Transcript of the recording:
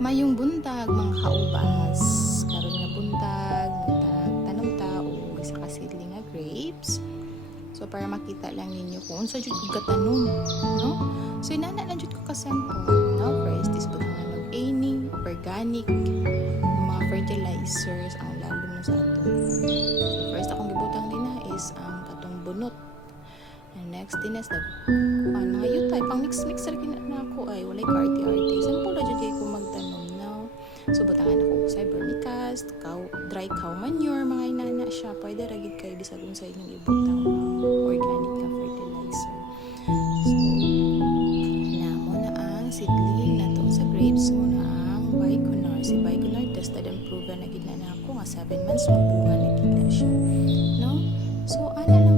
Mayong buntag mga kaubas. Karon nga buntag, tanom ta og isa ka seedling nga grapes. So para makita lang ninyo kung unsa jud ko katanom, no? So inana lang jud ko ka sample, no? First is butangan og any organic mga fertilizers ang lalom na sa ato. So first akong gibutang din na is ang katong bunot. And next din is mga yutay pang mix ra gina na ako ay walay ka-arte-arte. Sample ra jud kay ko magtanom now. So butangan ako sa vermicast, dry cow manure, mga inana siya. Pwede ra gid kay bisag unsa inyong ibutang organic nga fertilizer. So namo na ang seedling nato sa grapes mo na ang Baikonur. Si Baikonur tested and proven na gid na ako nga 7 months magbunga na gid na siya. No? So ana